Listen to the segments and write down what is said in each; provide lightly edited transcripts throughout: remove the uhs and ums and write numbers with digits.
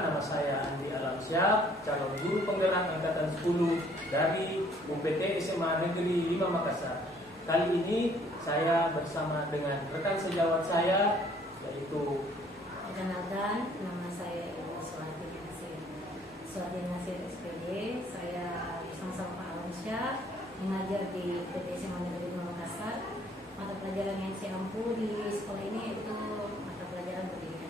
Perkenalkan, nama saya Andi Alamsyah, calon guru penggerak angkatan 10 dari UPT SMA Negeri 5 Makassar. Kali ini saya bersama dengan rekan sejawat saya, yaitu Perkenalkan, nama saya Ibu Suwati Nasir SPD. Saya bersama Pak Alamsyah mengajar di UPT SMA Negeri 5 Makassar. Mata pelajaran yang saya ampu di sekolah ini itu mata pelajaran pendidikan.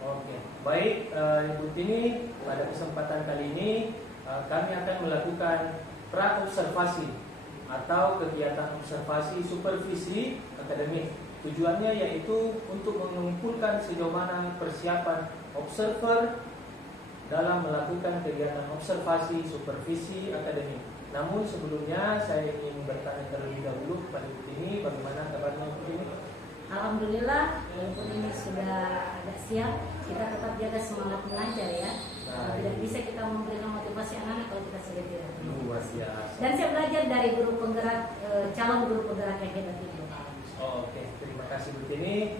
Oke, baik Ibu Tini, pada kesempatan kali ini kami akan melakukan pra-observasi atau kegiatan observasi supervisi akademik. Tujuannya yaitu untuk mengumpulkan sejauh mana persiapan observer dalam melakukan kegiatan observasi supervisi akademik. Namun sebelumnya saya ingin bertanya terlebih dahulu kepada Ibu Tini, bagaimana kabarnya Ibu Tini? Alhamdulillah, walaupun ini sudah agak siap, kita tetap jaga semangat mengajar ya. Tidak bisa kita memberikan motivasi anak-anak kalau kita sudah tidak. Luar biasa. Dan saya belajar dari guru penggerak, calon guru penggerak yang hebat itu. Oke, terima kasih Bu Tini.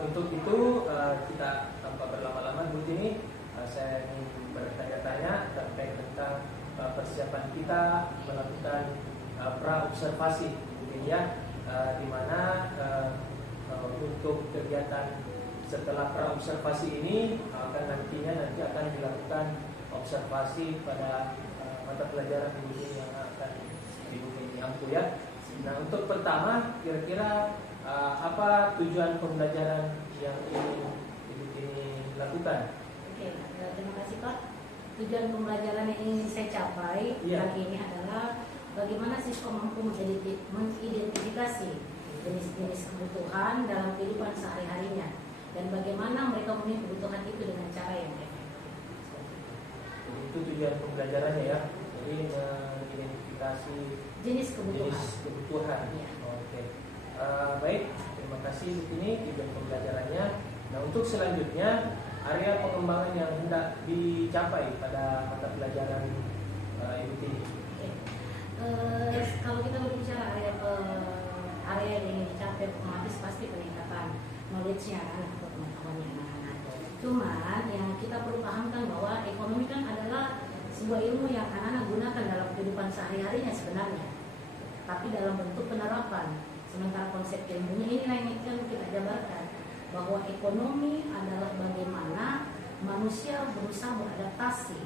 Untuk itu kita tanpa berlama-lama Bu Tini, saya ingin bertanya-tanya terkait tentang persiapan kita melakukan pra-observasi, mungkin ya, di mana untuk kegiatan setelah pra-observasi ini nanti akan dilakukan observasi pada mata pelajaran Ibu Tini yang akan Ibu Tini ampu ya. Nah, untuk pertama, kira-kira apa tujuan pembelajaran yang ingin Ibu Tini lakukan? Oke, terima kasih Pak. Tujuan pembelajaran yang ingin saya capai kali ini adalah bagaimana siswa mampu mengidentifikasi jenis-jenis kebutuhan dalam kehidupan sehari-harinya dan bagaimana mereka memenuhi kebutuhan itu dengan cara yang efektif. Itu tujuan pembelajarannya ya. Jadi mengidentifikasi jenis kebutuhan. Ya. Oke. Baik, terima kasih di sini tujuan pembelajarannya. Nah, untuk selanjutnya area pengembangan yang hendak dicapai pada mata pelajaran Ibu Tini. Kalau kita berbicara area yang ingin dicapai, otomatis pasti peningkatan knowledge-nya atau pengetahuannya anak-anak. Cuman yang kita perlu pahamkan bahwa ekonomi kan adalah sebuah ilmu yang anak-anak gunakan dalam kehidupan sehari-harinya sebenarnya, tapi dalam bentuk penerapan. Sementara konsep ilmunya inilah yang kita jabarkan, bahwa ekonomi adalah bagaimana manusia berusaha beradaptasi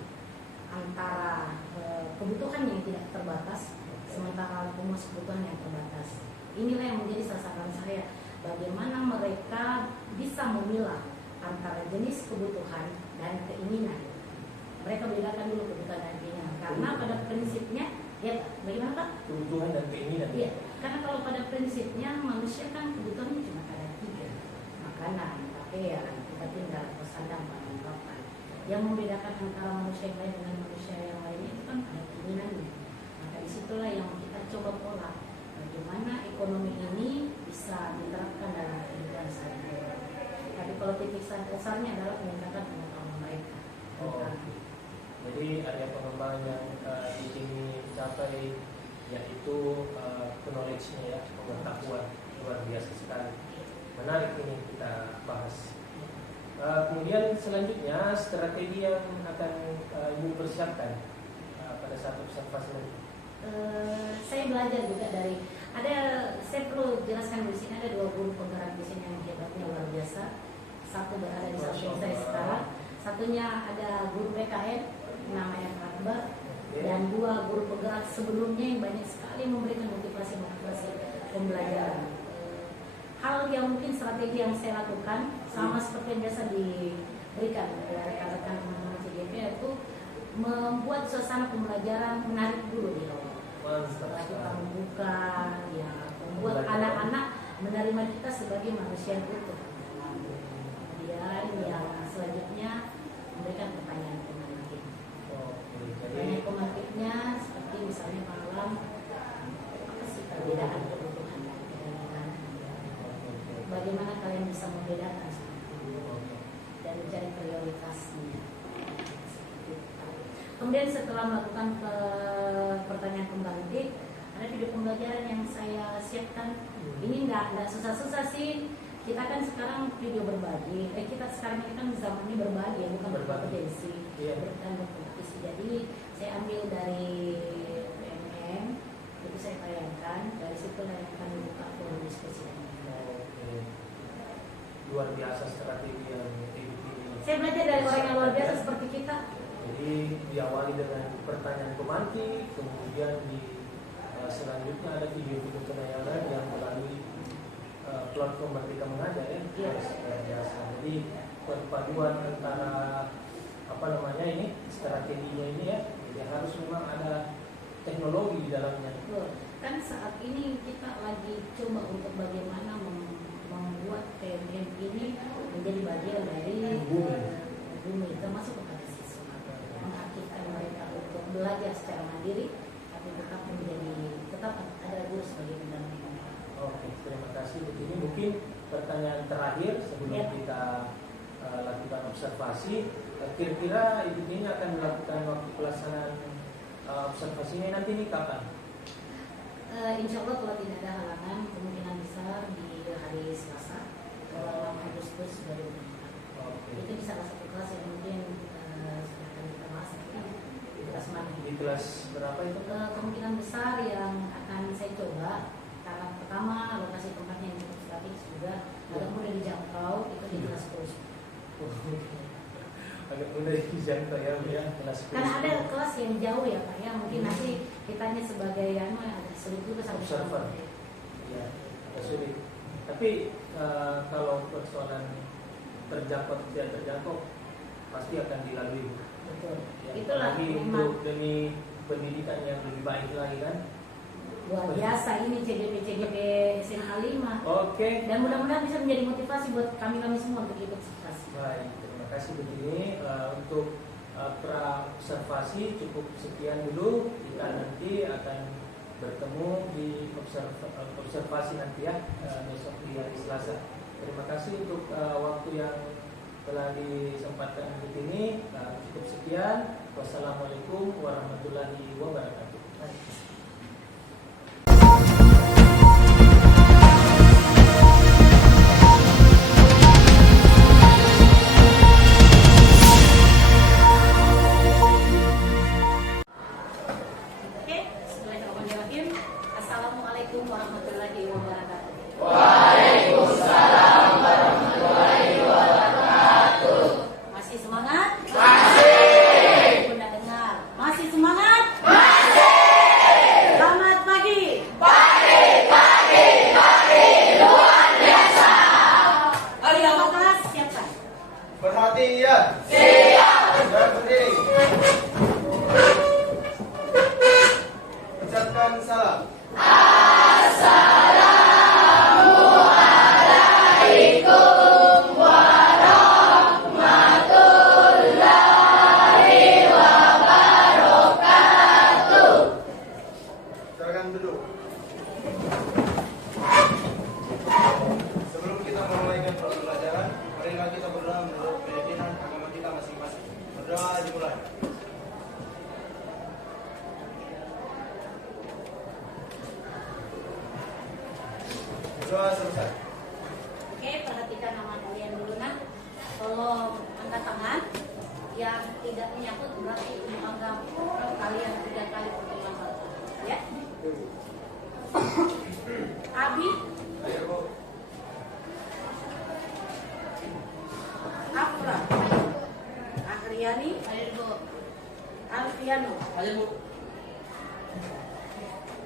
antara kebutuhan yang tidak terbatas sementara memenuhi kebutuhan yang terbatas. Inilah yang menjadi sasaran saya, bagaimana mereka bisa memilah antara jenis kebutuhan dan keinginan. Mereka bedakan dulu kebutuhan dan keinginan, karena pada prinsipnya ya bagaimana Pak? Kebutuhan dan keinginan. Iya, karena kalau pada prinsipnya manusia kan kebutuhannya cuma ada 3, makanan, pakaian, kita tinggal, sandang, pangan, papan. Yang membedakan antara manusia yang lain dengan manusia yang lainnya itu kan ada keinginannya. Maka disitulah yang kita coba pola bagaimana ekonomi ini bisa diterapkan dalam kehidupan sehari-hari. Tapi kalau titik dasarnya adalah peningkatan pengetahuan mereka. Jadi area pengembangan yang ingin dicapai yaitu knowledge-nya ya, pengetahuan. Luar biasa sekali. Menarik ini kita bahas. Kemudian selanjutnya strategi yang akan Ibu persiapkan pada saat observasi nanti. Saya belajar juga dari saya perlu jelaskan di sini ada 2 guru penggerak di sini yang hebatnya luar biasa. Satu berada di samping saya sekarang, satunya ada guru PKN namanya Pak Akbar, dan 2 guru penggerak sebelumnya yang banyak sekali memberikan motivasi pembelajaran. Hal yang mungkin strategi yang saya lakukan sama seperti yang biasa diberikan oleh rekan-rekan teman-teman CGP, yaitu membuat suasana pembelajaran menarik dulu di awal. Setelah kita membuka, ya membuat anak-anak menerima kita sebagai manusia yang utuh. Kemudian yang selanjutnya memberikan pertanyaan-pertanyaan kita. Pertanyaan-pertanyaannya seperti misalnya malam, apa sih perbedaan kebutuhan dan keinginan? Bagaimana kalian bisa membedakan dan mencari prioritasnya? Kemudian setelah melakukan pertanyaan pembangkit, ada video pembelajaran yang saya siapkan. Ini nggak susah-susah sih, kita kan sekarang video berbagi, kita sekarang ini kan zamannya berbagi, bukan berkompetisi, bukan berkompetisi. Jadi saya ambil dari PMM, itu saya tayangkan, dari situ yang akan dibuka forum diskusi. Luar biasa strategi yang ini. Saya belajar dari orang yang luar biasa seperti kita. Jadi diawali dengan pertanyaan pemantik, kemudian selanjutnya ada video-video penayangan yang melalui platform Merdeka Mengajar ya. Biasa. Jadi perpaduan antara strateginya ini ya. Jadi harus memang ada teknologi di dalamnya. Kan saat ini kita lagi coba untuk bagaimana membuat PMM ini menjadi bagian dari bumi, termasuk kepada siswa, mengaktifkan mereka untuk belajar secara mandiri, tapi tetap ada guru sebagai pendamping. Oke, terima kasih. Ini mungkin pertanyaan terakhir sebelum kita lakukan observasi. Kira-kira Ibu ini akan melakukan waktu pelaksanaan observasinya nanti ini kapan? Insya Allah kalau tidak ada halangan, kemungkinan besar di hari Selasa, 6 Agustus 2024. Itu di salah satu kelas yang mungkin sudah akan kita bahas di kelas mana? Di kelas berapa itu? Kemungkinan besar yang akan saya coba, karena pertama lokasi tempatnya yang cukup strategis juga, agak mudah dijangkau, itu di kelas 10. Agak mudah dijangkau ya, kelas 10. Karena ada kelas yang jauh ya Pak ya, mungkin nanti kitanya sebagai agak sulit juga sampai observer. Ya, agak sulit. Tapi kalau persoalan terjangkau tidak terjangkau pasti akan dilalui. Betul. Ya, Itulah lagi memang untuk demi pendidikan yang lebih baik lagi kan. luar biasa ini CGP SMA 5. Oke. Dan mudah-mudahan bisa menjadi motivasi buat kami semua untuk ikut observasi. Baik, terima kasih begini untuk pra observasi cukup sekian dulu. Kita nanti akan bertemu di observasi nanti ya besok di hari Selasa. Terima kasih untuk waktu yang telah disempatkan di sini. Cukup sekian. Wassalamualaikum warahmatullahi wabarakatuh. Assalamualaikum warahmatullahi wabarakatuh. Waalaikumsalam warahmatullahi wabarakatuh. Masih semangat? Masih. Bunda dengar. Masih semangat? Masih. Selamat pagi. Pagi luar biasa. Ayo kelas siapkan. Perhatian. Siap. Dan berdiri. Ucapkan salam. Assalamualaikum warahmatullahi wabarakatuh. Silakan duduk. Sebelum kita memulai pembelajaran, marilah kita berdoa menurut keyakinan agama kita masing-masing. Berdoa dimulai. Doa selesai. Oke, perhatikan nama kalian dulu nak. Tolong angkat tangan. Yang tidak menyangkut berarti menganggap kalian 3 kali pertemuan. Ya. Abi, Ayo, Bu. Afra, Ahriani, Alfiano.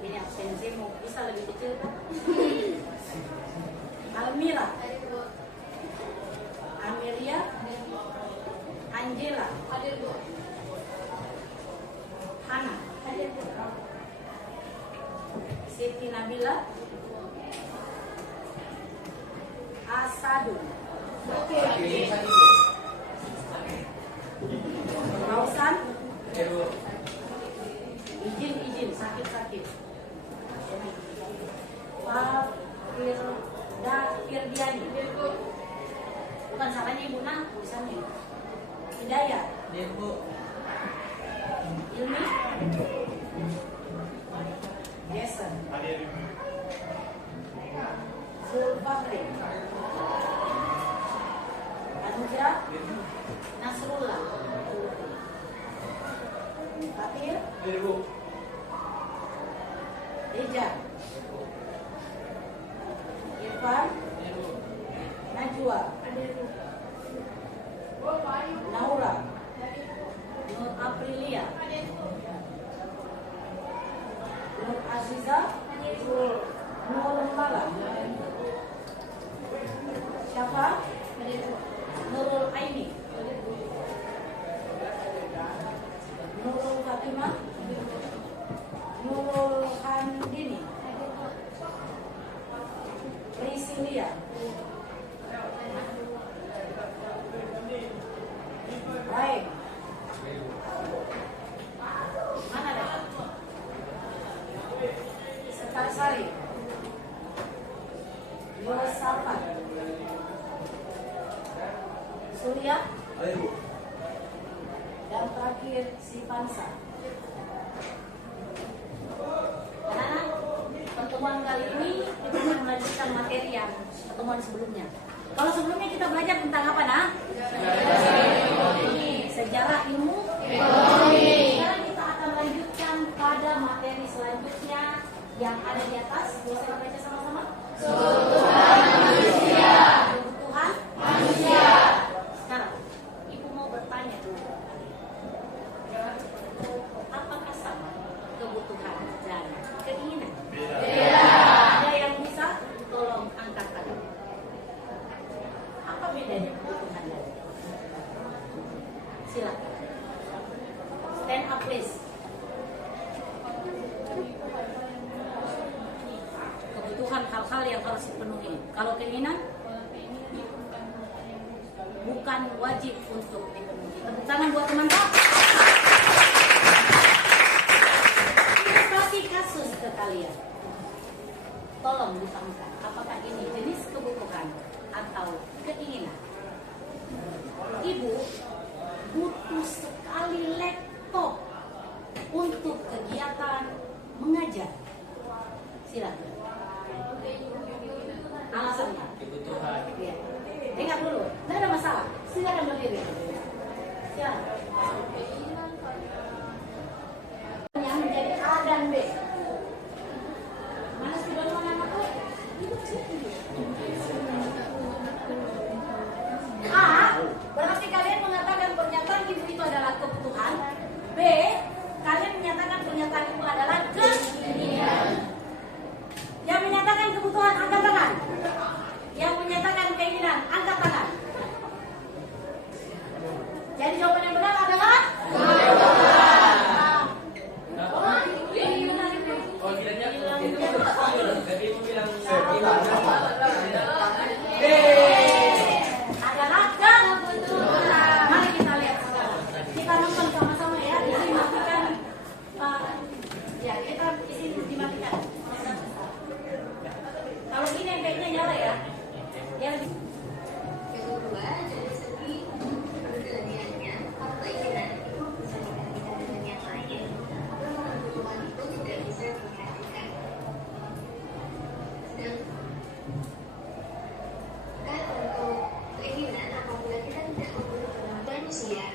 Ini absensimu bisa lebih kecil kan? Almira, Amelia, Angela, Hana, Siti Nabila, Asadu, Rausan, izin sakit. Firdiani, bukan salahnya Ibu Nah, tulisannya Hidayat, Ilmi, Jason, Zulfahri, Anja Nasrullah, Fatir, Eja, Irfan, Najwa, Naura, Nur Aprilia, Nur Aziza, Nur Mala, Syafa, Nurul Aini, Nurul Fatimah, Nurul Handini, Prisilia, baik. Mana deh? Setarsari, Yosafat, Surya, dan terakhir si Pansa. Anak-anak, pertemuan kali ini kita akan melanjutkan materi yang pertemuan sebelumnya. Kalau sebelumnya kita belajar tentang apa, nak? Sejarah ilmu ekonomi. Sekarang kita akan lanjutkan pada materi selanjutnya yang ada di atas. Bisa kita baca sama-sama? Kebutuhan manusia. Kebutuhan manusia. Sekarang, Ibu mau bertanya dulu. Apakah sama kebutuhan dan keinginan? Beda. Ada yang bisa? Tolong angkat tangan. Apa bedanya kebutuhan dan? Silakan. Stand up please. Kebutuhan hal-hal yang harus dipenuhi. Kalau keinginan bukan wajib untuk dipenuhi. Tepuk tangan buat teman-teman. Ilustrasi kasus ke kalian. Tolong ditambahkan apakah ini jenis kebutuhan atau keinginan. Ibu butuh sekali laptop untuk kegiatan mengajar. Silakan. Alasannya? Kebutuhan. Ya. Dengar dulu, tidak ada masalah. Silakan berdiri. Silakan. Yang menjadi A dan B. Mana sih mana aku? A, berarti kalian mengatakan pernyataan ibu itu adalah kebutuhan. B, kalian menyatakan pernyataan ibu adalah keinginan. Yang menyatakan kebutuhan angkat tangan. Yang menyatakan keinginan angkat tangan. Jadi jawaban yang benar adalah mari kita lihat sekarang. Kita nonton sama-sama ya. Dimatikan. Ya, kita isi dimatikan. Kalau ini yang baiknya nyala ya. Yang Kedua, dari segi kelebihannya, keinginan itu bisa digantikan dengan yang lain. Kebutuhan itu tidak bisa digantikan. Sedangkan untuk keinginan, apabila kita tidak membutuhkan manusia,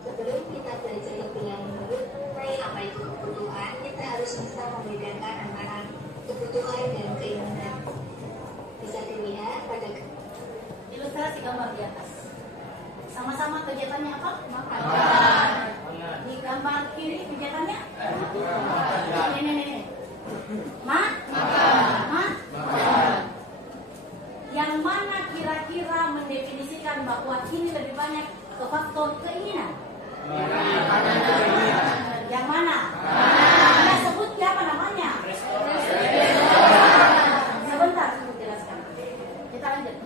sebelum kita belajar lebih lanjut mengenai apa itu kebutuhan, kita harus bisa membedakan antara kebutuhan dan keinginan. Bisa dilihat pada ilustrasi gambar di atas. Sama-sama kegiatannya apa? Makan. Di gambar kiri kegiatannya? Ini. Makan. Yang mana kira-kira mendefinisikan bahwa ini lebih banyak ke faktor keinginan? Yang mana? Anda sebut siapa namanya? Sebentar, sebut jelaskan. Kita lanjut.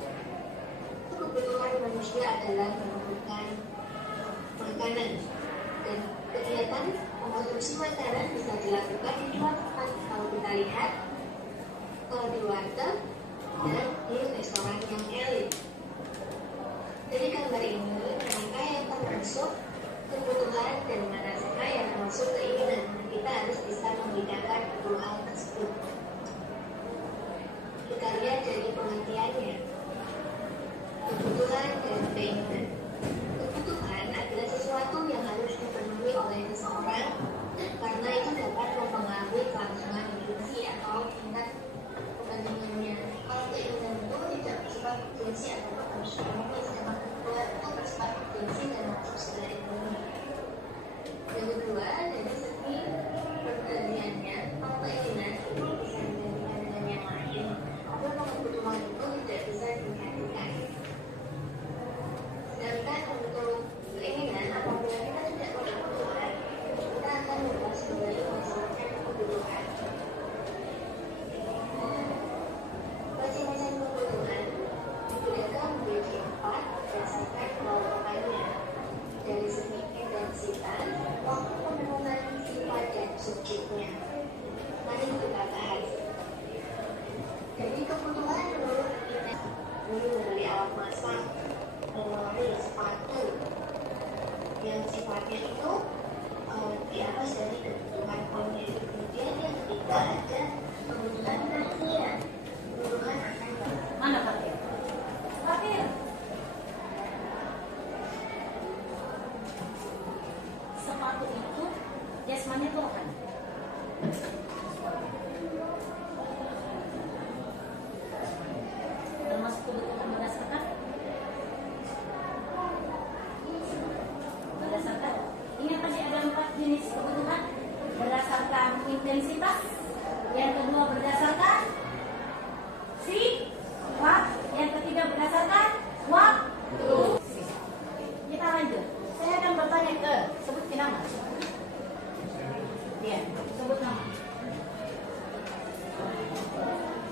kebutuhan manusia adalah menemukan makanan dan kegiatan mengkonsumsi makanan bisa dilakukan di luar tempat. Kalau kita lihat di warteg dan di restoran yang elit. Dari gambar ini, manakah yang termasuk kebutuhan dan manakah yang termasuk keinginan? Kita harus bisa membedakan kedua hal tersebut. kita lihat dari pengertiannya. Kebutuhan dan keinginan. Kebutuhan adalah sesuatu yang harus dipenuhi oleh seseorang karena itu dapat mempengaruhi kelangsungan hidup atau tingkat kepentingannya. Kalau keinginan itu tidak bersifat urgensi atau harus ekonomi, sedangkan kebutuhan itu bersifat urgensi dan masuk secara ekonomi. Yang kedua, dari segi pergantiannya, kalau keinginan itu bisa digantikan dengan yang lain, atau kebutuhan itu tidak bisa digantikan. Sedangkan untuk keinginan, apabila kita tidak punya kebutuhan, kita akan membahas kembali macam-macam kebutuhan. Macam-macam kebutuhan dibedakan menjadi 4 berdasarkan kelompokannya. Dari segi intensitas, waktu pemenuhan sifat dan subjeknya. Mari kita bahas. Jadi kebutuhan menurut kita membeli alat masak, membeli sepatu, yang sifatnya itu di atas dari kebutuhan primer. Kemudian yang ketiga ada kebutuhan tersier. Kebutuhan akan Mana parkir? Parkir. Sepatu itu jasmani atau rohani? Termasuk kebutuhan berdasarkan ingat tadi ada 4 jenis kebutuhan. Berdasarkan intensitas, yang kedua berdasarkan sifat, yang ketiga berdasarkan waktu. Kita lanjut. Saya akan bertanya ke sebut nama. Ya, sebut nama.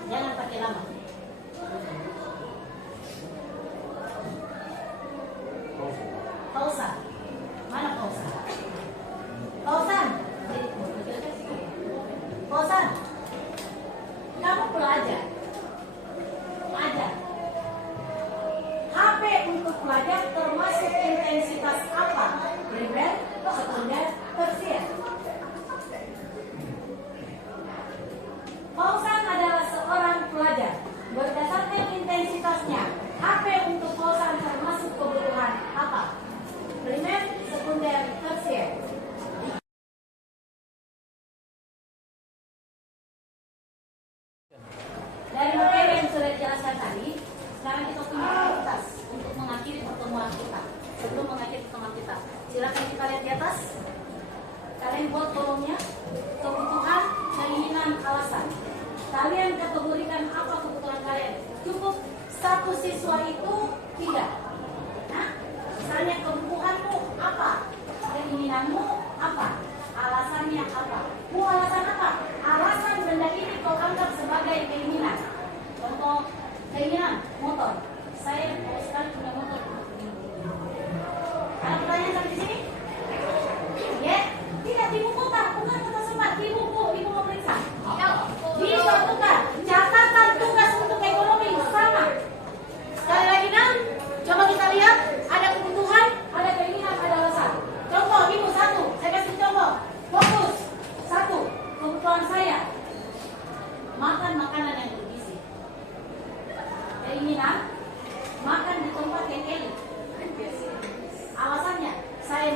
Jangan pakai lama. Pausa. Mana pausa? Pausan. Pausan. Kamu pelajar. HP untuk pelajar termasuk intensitas apa? Primer, sekunder, tersier. Pausan adalah seorang pelajar. Berdasarkan intensitasnya, HP untuk Pausan termasuk kebutuhan apa? Primer, sekunder, tersier. Dari materi yang sudah dijelaskan tadi, sekarang kita punya aktivitas untuk mengakhiri pertemuan kita. Sebelum mengakhiri pertemuan kita, silakan kita lihat di atas. Kalian buat kolomnya kebutuhan, keinginan, alasan. Kalian kategorikan apa kebutuhan kalian. Cukup satu siswa itu 3. Nah, misalnya kebutuhanmu apa? Keinginanmu apa? Alasannya apa? Alasan apa? Alasan benda ini kau anggap sebagai keinginan. Contoh keinginan motor. Saya mau sekali punya motor. Ada pertanyaan sampai di sini? Ya, tidak di buku tak, bukan kata sempat di buku mau periksa. Disatukan catatan tugas untuk ekonomi sama. Sekali lagi coba kita lihat ada kebutuhan, ada keinginan, ada alasan. Contoh ibu 1, saya kasih contoh. Fokus 1, kebutuhan saya makan makanan yang bergizi. Keinginan makan di tempat yang elit. Alasannya saya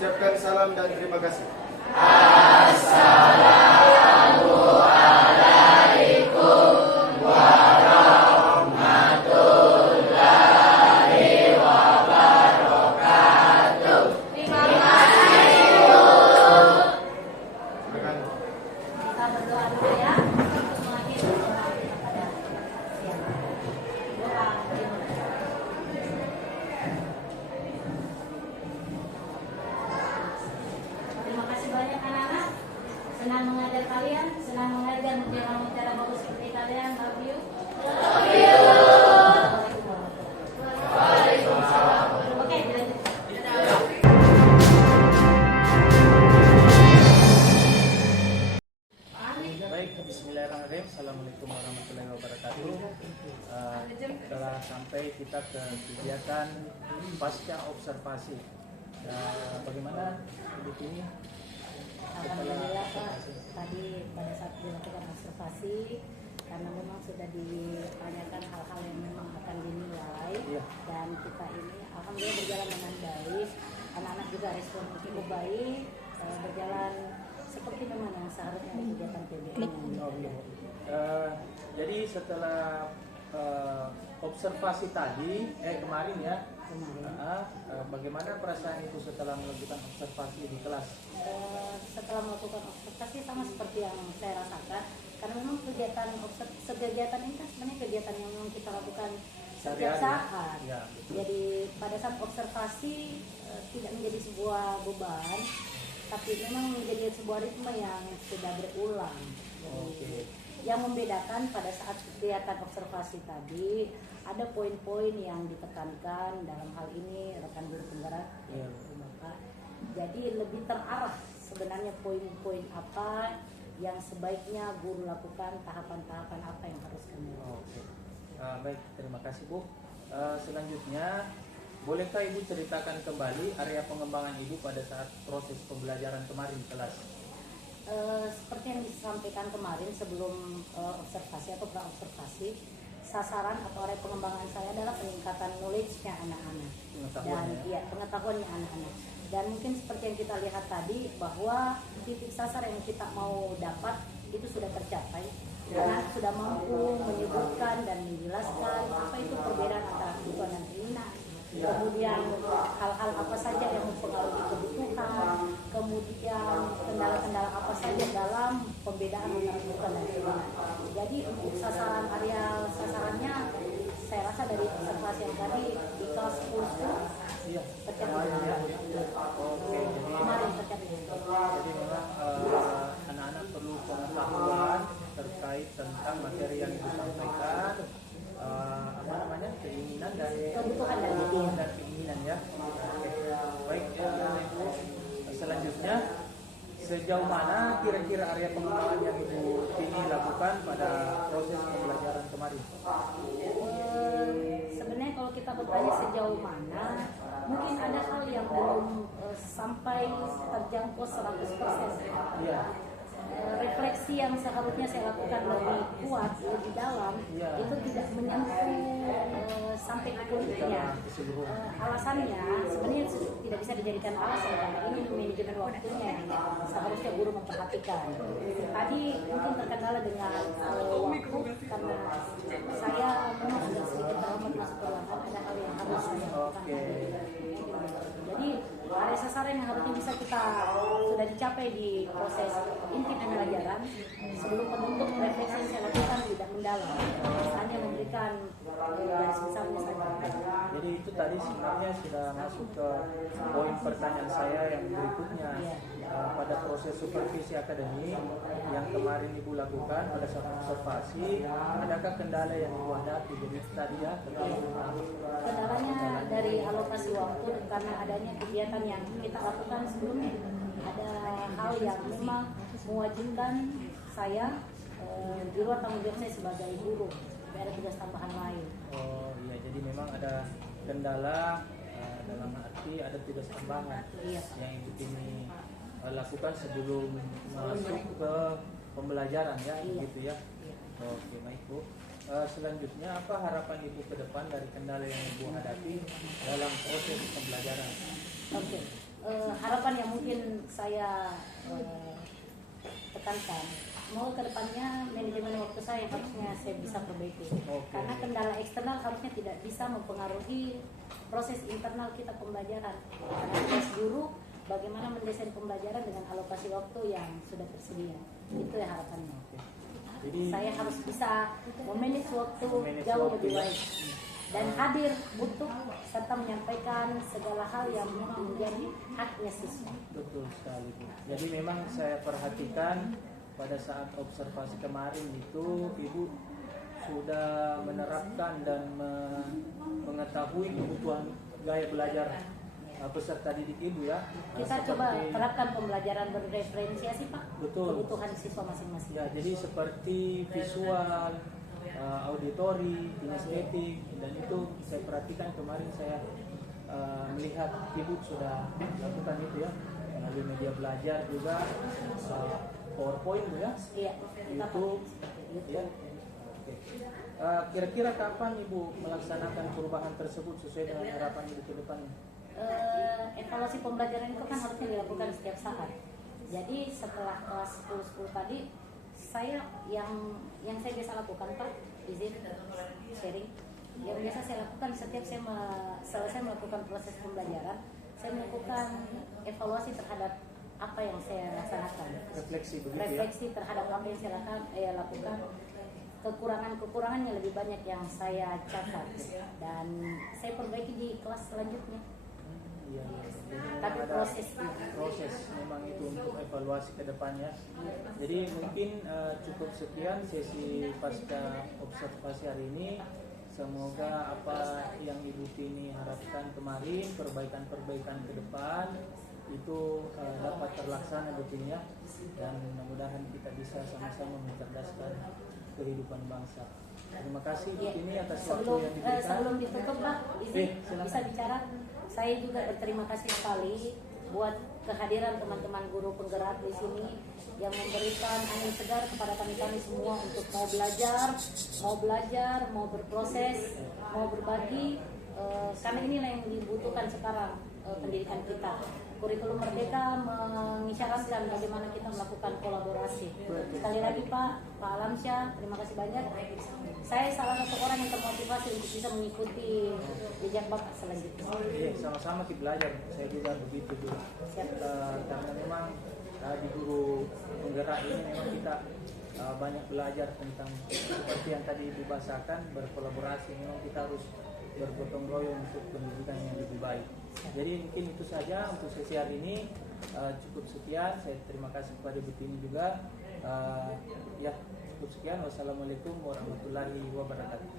Ucapkan salam dan terima kasih. Silakan. Kita berdoa dulu ya untuk mengakhiri doa kita pada siang. Doa dimulai. Terima kasih banyak anak-anak. Senang mengajar kalian, senang mengajar mutiara-mutiara bagus seperti kalian. Love you. Waalaikumsalam. Oke, dilanjut. Baik, bismillahirrahmanirrahim. Assalamualaikum warahmatullahi wabarakatuh. Telah sampai kita ke kegiatan pasca observasi. Bagaimana Ibu ini? Alhamdulillah Pak, tadi pada saat dilakukan observasi karena memang sudah ditanyakan hal-hal yang memang akan dinilai Iya. dan kita ini alhamdulillah berjalan dengan baik, anak-anak juga respon cukup baik, berjalan seperti memang yang seharusnya di kegiatan PBM. Oh, iya. Jadi setelah observasi tadi, kemarin ya, bagaimana perasaan itu setelah melakukan observasi di kelas? Setelah melakukan observasi sama seperti yang saya rasakan karena memang kegiatan ini kan sebenarnya kegiatan yang memang kita lakukan setiap Sehari-hari, saat. ya, betul. Jadi pada saat observasi tidak menjadi sebuah beban, tapi memang menjadi sebuah ritme yang sudah berulang. Jadi, Oke. yang membedakan pada saat kegiatan observasi tadi ada poin-poin yang ditekankan dalam hal ini rekan guru penggerak Iya. yaitu Bapak. Jadi lebih terarah sebenarnya poin-poin apa yang sebaiknya guru lakukan, tahapan-tahapan apa yang harus kami lakukan. Oke. Baik, terima kasih Bu. Selanjutnya, bolehkah Ibu ceritakan kembali area pengembangan Ibu pada saat proses pembelajaran kemarin di kelas? Seperti yang disampaikan kemarin sebelum observasi atau pra-observasi, sasaran atau area pengembangan saya adalah peningkatan knowledge-nya anak-anak dan Pengetahuannya. pengetahuannya anak-anak. Dan mungkin seperti yang kita lihat tadi bahwa titik sasar yang kita mau dapat itu sudah tercapai. Karena sudah mampu menyebutkan dan menjelaskan apa itu perbedaan antara kebutuhan dan keinginan. Kemudian hal-hal apa saja yang mempengaruhi kebutuhan, kemudian kendala-kendala apa saja dalam pembedaan antara kebutuhan dan keinginan. Jadi untuk sasarannya saya rasa dari observasi yang tadi di kelas 10 Iya. tercapai. Oke, jadi Kemarin tercapai. Jadi memang anak-anak perlu pengetahuan terkait tentang materi yang disampaikan, apa namanya, keinginan dan kebutuhan dan keinginan ya. Oke. Baik, Ibu. Selanjutnya, sejauh mana kira-kira area pengembangan yang Ibu ingin lakukan pada proses pembelajaran kemarin? Sebenarnya kalau kita bertanya sejauh mana, mungkin ada hal yang belum sampai terjangkau 100%. Iya. Refleksi yang seharusnya saya lakukan lebih kuat, lebih dalam, Iya. itu tidak menyentuh sampai ke kulitnya. Alasannya sebenarnya tidak bisa dijadikan alasan karena ini manajemen waktunya yang seharusnya guru memperhatikan. Tadi mungkin terkendala dengan waktu karena saya memang agak sedikit terlambat masuk ke ruangan, ada hal yang harus saya lakukan. Oke. Jadi area sasaran yang harusnya bisa kita sudah dicapai di proses inti pembelajaran sebelum penutup refleksi yang saya lakukan tidak mendalam, hanya memberikan garis besarnya saja. Jadi itu tadi sebenarnya sudah masuk ke poin pertanyaan saya yang berikutnya. Pada proses supervisi akademik yang kemarin Ibu lakukan pada saat observasi, adakah kendala yang Ibu hadapi? Jadi tadi ya, Kendalanya dari alokasi waktu karena adanya kegiatan yang kita lakukan sebelumnya. Ada hal yang memang mewajibkan saya di luar tanggung jawab saya sebagai guru. Ada tugas tambahan lain. Oh iya, jadi memang ada kendala dalam arti ada tugas tambahan Iya. yang Ibu ini lakukan sebelum masuk ke pembelajaran ya, Iya. gitu ya. Oke, baik Bu. Selanjutnya apa harapan Ibu ke depan dari kendala yang Ibu hadapi dalam proses pembelajaran? Oke. harapan yang mungkin saya tekankan, mau kedepannya manajemen waktu saya yang harusnya saya bisa perbaiki. Karena kendala eksternal harusnya tidak bisa mempengaruhi proses internal kita pembelajaran. Karena tugas guru bagaimana mendesain pembelajaran dengan alokasi waktu yang sudah tersedia. Itu ya harapannya. Jadi Saya harus bisa memanage waktu jauh lebih baik dan hadir untuk serta menyampaikan segala hal yang memang menjadi haknya siswa. betul sekali Bu. Jadi memang saya perhatikan pada saat observasi kemarin itu Ibu sudah menerapkan dan mengetahui kebutuhan gaya belajar peserta didik Ibu ya. Kita coba terapkan pembelajaran berreferensiasi Pak, Betul. kebutuhan siswa masing-masing. Ya, jadi seperti visual, auditori, kinestetik, dan itu saya perhatikan kemarin saya melihat Ibu sudah lakukan itu ya, melalui media belajar juga, PowerPoint ya, Iya, kita YouTube, pakai ya. Oke. Kira-kira kapan Ibu melaksanakan perubahan tersebut sesuai dengan harapan Ibu ke depannya? Evaluasi pembelajaran itu kan harusnya dilakukan setiap saat. Jadi setelah kelas 10 tadi, saya yang saya biasa lakukan Pak, izin sharing. Yang biasa saya lakukan setiap saya selesai melakukan proses pembelajaran, saya melakukan evaluasi terhadap apa yang saya laksanakan. Refleksi begitu ya? Refleksi terhadap apa yang saya lakukan. Kekurangan-kekurangannya lebih banyak yang saya catat dan saya perbaiki di kelas selanjutnya. Iya. Tapi proses memang itu untuk evaluasi ke depannya. Jadi mungkin cukup sekian sesi pasca observasi hari ini. Semoga apa yang Ibu Tini harapkan kemarin, perbaikan-perbaikan ke depan itu dapat terlaksana Bu Tini ya. Dan mudah-mudahan kita bisa sama-sama mencerdaskan kehidupan bangsa. Terima kasih Bu Tini atas waktu yang diberikan. Sebelum ditutup Pak, izin silakan. bisa bicara. Saya juga berterima kasih sekali buat kehadiran teman-teman guru penggerak di sini yang memberikan angin segar kepada kami semua untuk mau belajar, mau berproses, mau berbagi. Karena inilah yang dibutuhkan sekarang pendidikan kita. Kurikulum Merdeka mengisyaratkan bagaimana kita melakukan kolaborasi. Sekali lagi Pak Alamsyah, terima kasih banyak. Saya salah satu orang yang termotivasi untuk bisa mengikuti jejak Bapak selanjutnya. Iya, sama-sama kita belajar. Saya juga begitu Bu. Karena memang di guru penggerak ini memang kita banyak belajar tentang seperti yang tadi dibahasakan, berkolaborasi. Memang kita harus bergotong royong untuk pendidikan yang lebih baik. Jadi mungkin itu saja untuk sesi hari ini. Cukup sekian. Saya terima kasih kepada Bu Tini juga. Ya, cukup sekian. Wassalamualaikum warahmatullahi wabarakatuh.